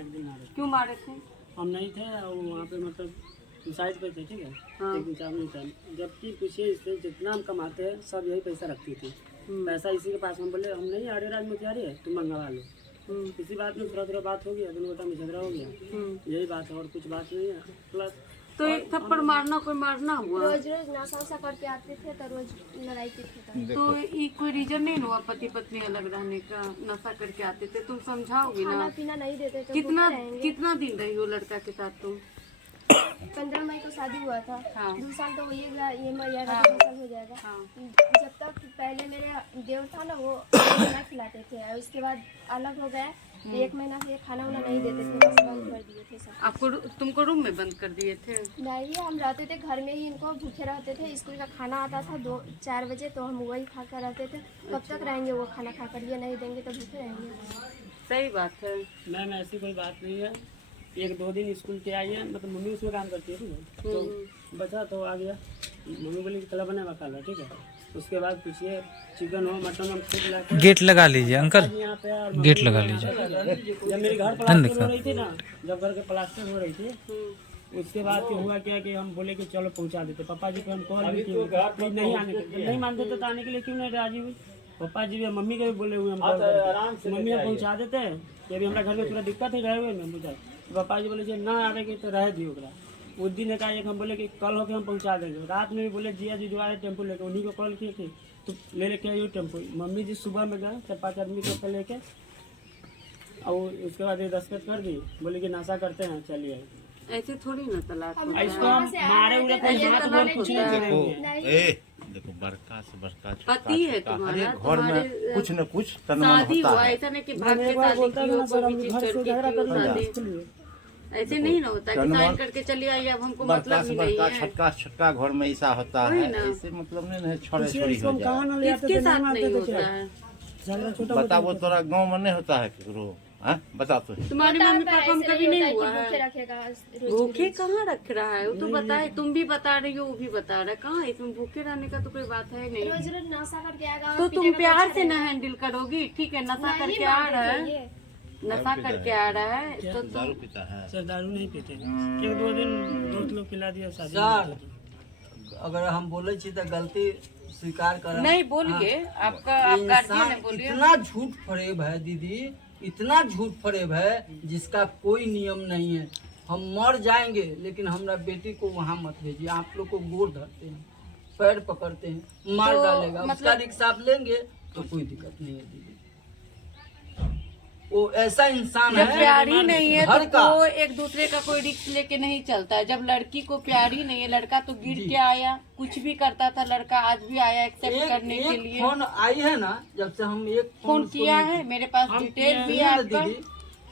एक दिन मारे। क्यों मारे थे? हम नहीं थे और वहाँ पे मतलब साइड पे थे, ठीक है। हाँ। एक दिन चार नहीं था, जबकि पूछिए इससे जितना हम कमाते हैं सब यही पैसा रखती थी। पैसा इसी के पास। हम बोले हम नहीं आड़े राज में क्या है, तुम मंगवा लो। इसी बात में थोड़ा बात हो गया, दोनों में झगड़ा हो गया। यही बात है और कुछ बात नहीं है। प्लस तो एक थप्पड़ मारना कोई मारना हुआ? रोज रोज नशा करके आते थे तो रोज लड़ाई करते थे। तो ये कोई रीजन नहीं हुआ पति पत्नी अलग रहने का? नशा करके आते थे, तुम समझाओगी ना? खाना पीना नहीं देते तो कितना दिन रही हो लड़का के साथ तुम? 15 मई को शादी हुआ था। हाँ। 2 साल तो होइएगा, ये मई आएगा हाँ। तो 2 साल हो जाएगा। हाँ। जब तक पहले मेरे देवर था ना, वो खाना खिलाते थे और उसके बाद अलग हो गए। 1 महीना से खाना वाना नहीं देते थे, बस बंद कर दिए थे सब। आपको तुमको रूम में बंद कर दिए थे? नहीं, हम रहते थे घर में ही, इनको भूखे रहते थे। स्कूल का खाना आता था 2-4 बजे, तो हम वही खा कर रहते थे। कब तक रहेंगे वो खाना खाकर? ये नहीं देंगे तो भूखे रहेंगे। सही बात है मैम, ऐसी कोई बात नहीं है। 1-2 दिन स्कूल के आई है, मतलब मम्मी उसमें काम करती है, ठीक है। तो बचा तो आ गया, मम्मी बोली कला बना हुआ खा लो, ठीक है। उसके बाद पूछिए चिकन हो मटन हम खुद ला के गेट लगा लीजिए अंकल, यहाँ पे और गेट लगा लीजिए। जब मेरी घर प्लास्टर हो रही थी ना, जब घर के प्लास्टर हो रही थी, उसके बाद क्या हुआ क्या कि हम बोले कि चलो पहुंचा देते। पापा जी को हम कॉल भी किए, प्लीज नहीं आने के, नहीं मानते थे तो आने के लिए क्यों नहीं राजी हुई। पापा जी भी मम्मी के भी बोले हुए हम मम्मी हम पहुँचा देते हैं कि अभी हमारा घर में थोड़ा दिक्कत है, गए हुए में पूछा। पापा जी बोले ना आवे के तो रह दियो। उस दिन का एक हम बोले कि कल होके हम पहुंचा देंगे। रात में भी बोले जिया जी जो आए टेम्पो लेके, उन्हीं को कॉल किए थे तो ले लेके आइए टेम्पो। मम्मी जी सुबह में गए 4-5 आदमी को लेके, और उसके बाद ये दस्तखत कर दी, बोले कि नशा करते हैं चलिए। ऐसे थोड़ी ना तलाक होता है। इसको हम मारे उड़े कुछ नहीं करेंगे। देखो बड़का से बड़का पति है तुम्हारा, घर में कुछ न कुछ शादी हुआ, ऐसा नहीं कि भाग के शादी की हो, कोई भी चीज करके शादी। ऐसे नहीं ना होता कि साइन करके चली आई, अब हमको मतलब ही नहीं है। छटका घर में ऐसा होता है, ऐसे मतलब नहीं है छोड़े छोड़ी हो जाए। किसके साथ नहीं होता है? बता वो तोरा गाँव में नहीं होता है केकरो, बता तो। तुम्हारे मम्मी पापा हम कभी नहीं हुआ भूखे है। रखेगा भूखे कहाँ रख रहा है? वो तो बताए, तुम भी बता रही हो, वो भी बता रहा है। कहाँ इसमें भूखे रहने का तो कोई बात है नहीं। रोज रोज नशा करके आएगा तो तुम प्यार से ना हैंडल करोगी, ठीक है। नशा करके आ रहा है, नशा करके आ रहा है तो दारू पीता है सर, दारू नहीं पीते। 1-2 दिन दोस्त लोग पिला दिया शादी सर, अगर हम बोले छी तो गलती स्वीकार कर। नहीं बोलिए, आपका आप गार्जियन है, बोलिए। इतना झूठ फरेब है दीदी, इतना झूठ फरेब है जिसका कोई नियम नहीं है। हम मर जाएंगे लेकिन हमरा बेटी को वहाँ मत भेजिए। आप लोग को गोर धरते हैं, पैर पकड़ते हैं, मार तो डालेगा। मतलब उसका रिक्शा आप लेंगे तो कोई दिक्कत नहीं है दीदी। वो ऐसा इंसान जब है, प्यार ही नहीं है घर तो का वो एक दूसरे का कोई रिस्क लेके नहीं चलता है। जब लड़की को प्यार ही नहीं है, लड़का तो गिर के आया, कुछ भी करता था लड़का, आज भी आया एक्सेप्ट करने के एक लिए। फोन आई है ना, जब से हम एक फोन किया है, मेरे पास डिटेल भी है आपका। दीदी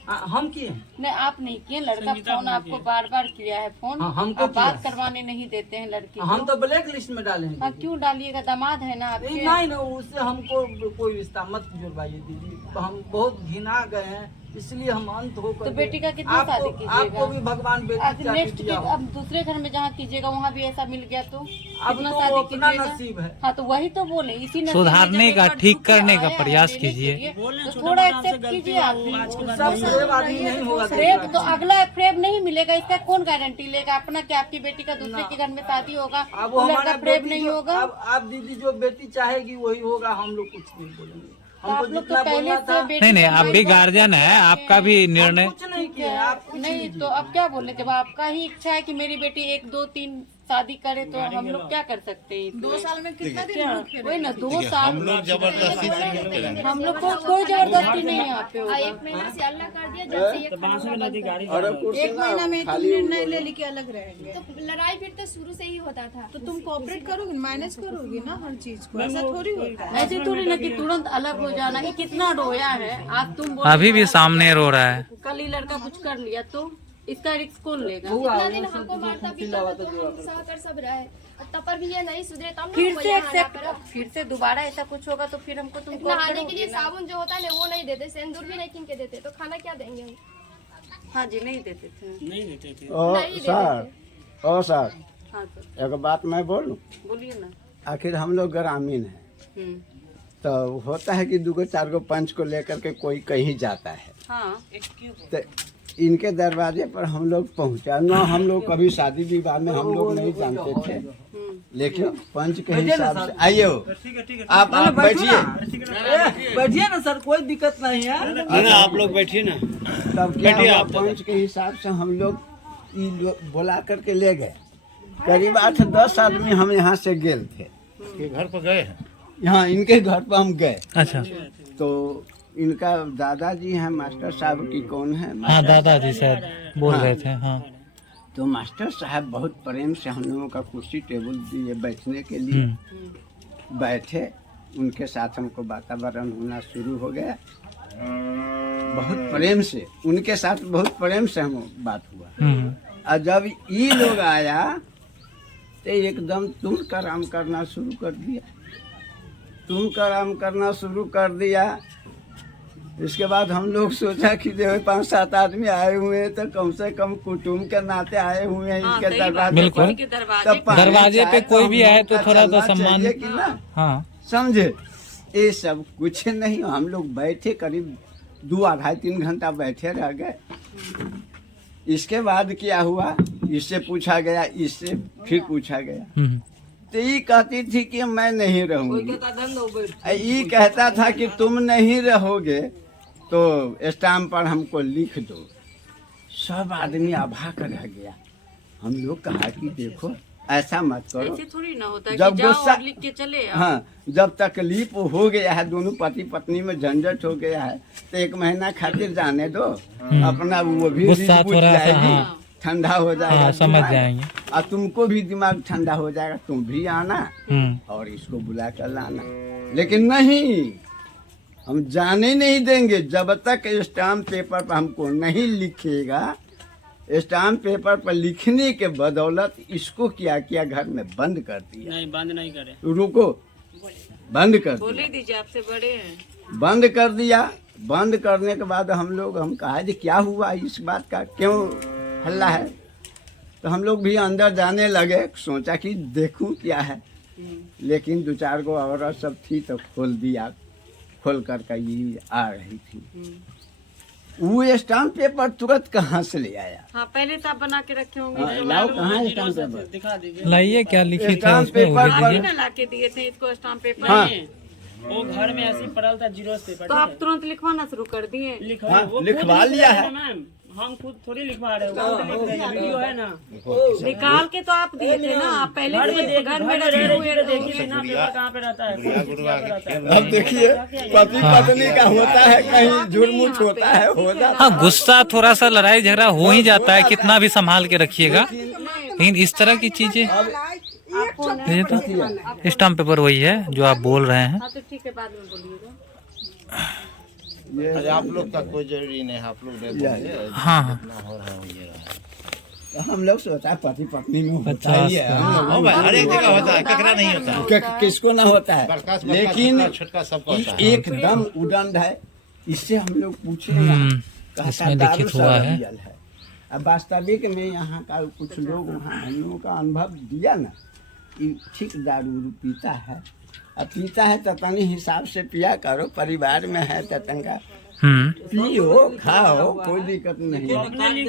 हम किए नहीं, आप नहीं किए, लड़का फोन आपको बार बार किया है फोन। हाँ, हमको आप बात करवाने नहीं देते हैं लड़की हम को। तो ब्लैक लिस्ट में डाले हैं हाँ, दीदी। क्यों डालिएगा? दामाद है ना आपके। नहीं ना, उससे हमको कोई रिश्ता मत जुड़वाइए दीदी। हम बहुत घिना गए हैं, इसलिए हम अंत होकर तो बेटी का कितना शादी कीजिएगा? आपको भी भगवान बेटी अब चाहती नेक्स्ट दिया हो। अब दूसरे घर में जहाँ कीजिएगा वहाँ भी ऐसा मिल गया तो अब कितना तो शादी अपना कीजिएगा? नसीब है। हाँ, तो वही तो बोले, इसी नसीब में सुधारने जब का, एक बार ठीक झूठ के करने का आया है प्रयास देने के कीजिए। लिए, बोले तो छोटा थोड़ा मोटा हमसे एक्सेप्ट गलती कीजिए आप हो, भी। आज के बाद सब नहीं फ्रेब आदमी नहीं होगा। फ्रेब तो अगला फ्रेब नहीं मिलेगा, इसका कौन गारंटी लेगा? अपना क्या आपकी बेटी का दूसरे के घर में शादी होगा, अब वो हमारा लड़का फ्रेब बेटी नहीं जो होगा? अब आप दीदी जो बेटी चाहेगी वही होगा, हम लोग कुछ नहीं बोलेंगे। तो हमको आप लोग जितना तो पहले बोलना था से बेटी नहीं, आप भी को गार्जियन है, आपका भी निर्णय। कुछ नहीं किया, आप कुछ नहीं तो अब क्या बोले? जब आपका ही इच्छा है कि मेरी बेटी 1, 2, 3 शादी करे तो हम लोग क्या कर सकते हैं? 2 साल में कितना दिन? वही ना, 2 साल। हम लोग जबरदस्ती से नहीं करेंगे। हम लोग को कोई जबरदस्ती नहीं है आप पे होगा। 1 महीना से अल्लाह कर दिया, जब से ये खाना बांसुरी वाला नदी गाड़ी 1 महीना में तुम निर्णय ले ली कि अलग रहेंगे, तो लड़ाई फिर तो शुरू से ही होता था। तो तुम कोऑपरेट करोगी, मैनेज करोगी ना हर चीज को। ऐसा थोड़ी होता है। ऐसे थोड़ी ना कि तुरंत अलग हो जाना। ये कितना रोया है, आज तुम बोल अभी भी सामने रो रहा है। कल ही लड़का कुछ कर लिया तो इसका रिस्क कौन लेगा? इतना दिन हमको मारता पीटा था तो हम सहकर सब रहे, तब पर भी ये नहीं सुधरे, तब ना फिर वो से यहाँ आना एक्सेप्ट, पड़ा। फिर से दोबारा ऐसा कुछ होगा तो फिर हमको तुम नहाने के लिए साबुन जो होता है ना वो नहीं देते, सिंदूर भी नहीं किन के देते, तो खाना क्या देंगे हम? हाँ जी, नहीं देते थे। नहीं देते थे। नहीं देते थे। ओ सर, हाँ सर, एक बात मैं बोलूं, बोलिए ना। आखिर हम लोग ग्रामीण हैं, हम्म, तो होता है कि 2-4 पंच को लेकर के कोई कहीं जाता है, हाँ, तो इनके दरवाजे पर हम लोग पहुंचा ना। हम लोग कभी शादी विवाह में हम लोग नहीं जानते थे, लेकिन पंच के हिसाब से आइए हो आप बैठिए। बैठिए ना सर, कोई दिक्कत नहीं है। आप लोग बैठिए ना। तब क्या हुआ, पंच के हिसाब से हम लोग बुला करके ले गए। करीब 8-10 आदमी हम यहाँ से गेल थे। घर पर गए हैं? यहाँ इनके घर पर हम गए। अच्छा। तो इनका दादाजी हैं, मास्टर साहब की कौन है? हाँ दादाजी शायद बोल रहे थे। हाँ तो मास्टर साहब बहुत प्रेम से हम लोगों का कुर्सी टेबल दिए बैठने के लिए। बैठे, उनके साथ हमको वातावरण होना शुरू हो गया। बहुत प्रेम से उनके साथ बहुत प्रेम से हम बात हुआ। और जब ये लोग आया तो एकदम तुम कराम करना शुरू कर दिया। तुम कराम करना शुरू कर दिया। इसके बाद हम लोग सोचा कि जो 5-7 आदमी आए हुए हैं तो कम से कम कुटुंब के नाते आए हुए हैं इनके दरवाजे पर। बिल्कुल, दरवाजे पे कोई भी आए तो थोड़ा तो सम्मान। हाँ समझे? ये सब कुछ नहीं। हम लोग बैठे करीब 2-2.5-3 घंटा बैठे रह गए। इसके बाद क्या हुआ, इससे पूछा गया, इससे फिर पूछा गया। तो ये कहती थी कि मैं नहीं रहूंगी। ये कहता था कि तुम नहीं रहोगे तो स्टाम्प पर हमको लिख दो। सब आदमी अभाग रह गया। हम लोग कहा कि देखो ऐसा मत करो, ऐसे थोड़ी ना होता है जब कि जाओ गुस्सा और लिख के चले आओ। हाँ, जब तकलीफ हो गया है, दोनों पति पत्नी में झंझट हो गया है, तो 1 महीना खातिर जाने दो। अपना वो भी गुस्सा बुझ थोड़ा सा, जाएगी, हाँ। ठंडा हो जाएगा। हाँ, समझ दिमाग। जाएंगे। और तुमको भी दिमाग ठंडा हो जाएगा, तुम भी आना हम्म। और इसको बुला कर लाना। लेकिन नहीं, हम जाने नहीं देंगे जब तक स्टाम्प पेपर पर हमको नहीं लिखेगा। स्टाम्प पेपर पर लिखने के बदौलत इसको क्या किया, घर में बंद कर दिया। नहीं, बंद नहीं करे। रुको, बंद कर बोले दिया। दीजिए, आपसे बड़े हैं। बंद कर दिया। बंद करने के बाद हम कहा कि क्या हुआ, इस बात का क्यों हल्ला है। तो हम लोग भी अंदर जाने लगे, सोचा कि देखूं क्या है। लेकिन 2-4 गो औरत सब थी तो खोल दिया। खोल कर ये आ रही थी। वो स्टाम्प पेपर तुरंत कहाँ से ले आया? हाँ, पहले तो आप बना के रखे होंगे। हाँ, लाओ कहाँ स्टाम्प पेपर? दिखा दीजिए। लाइए, क्या लिखी था स्टाम्प उसमें वो पेपर दे पर- दीजिए। ना ला के दिए थे इसको स्टाम्प पेपर। हाँ। नहीं, वो घर में ऐसे ही पड़ल था, 0 पेपर। तो आप तुरंत लिखवाना शुरू कर दिए। हाँ, लिखवा लिया है। मैम, हम खुद थोड़ी लिखवा रहे हो, वीडियो है ना। निकाल के तो आप दिए थे ना। आप पहले घर में से घर में रखे हुए थे। देखिए ना, पेपर कहाँ पे रहता है, कौन सी चीज़ पे रहता है। अब देखिए, पति पत्नी का होता है, कहीं झुरमुट होता है, हो जाता हाँ, गुस्सा थोड़ा सा लड़ाई झगड़ा हो ही जाता है, कितना भी संभाल के रखिएगा। लेकिन इस तरह की चीजें, ये तो स्टाम्प पेपर वही है जो आप बोल रहे हैं। हाँ, तो ठीक है, बाद में बोलिएगा। अरे आप लोग का कोई जरूरी नहीं है, आप लोग नहीं बोलिए। हाँ हाँ। जितना हो रहा है ये रहा है। हम लोग सोचा पति पत्नी में होता 50 ही है। हाँ भाई, हर एक जगह होता है, ककरा नहीं होता है। किसको ना होता है, बड़का से लेकिन बड़का, छोटा सबको होता है। एकदम उदंड है। इससे हम लोग पूछे ना, कहता इसमें दारू लिखित हुआ है। शराब है। अब वास्तविक में यहाँ का कुछ लोग वहाँ हम लोगों का अनुभव दिया ना कि ठीक दारू पीता है। अब पीता है तो तनी हिसाब से पिया करो, परिवार में है तो तंगा पियो खाओ, कोई दिक्कत नहीं है।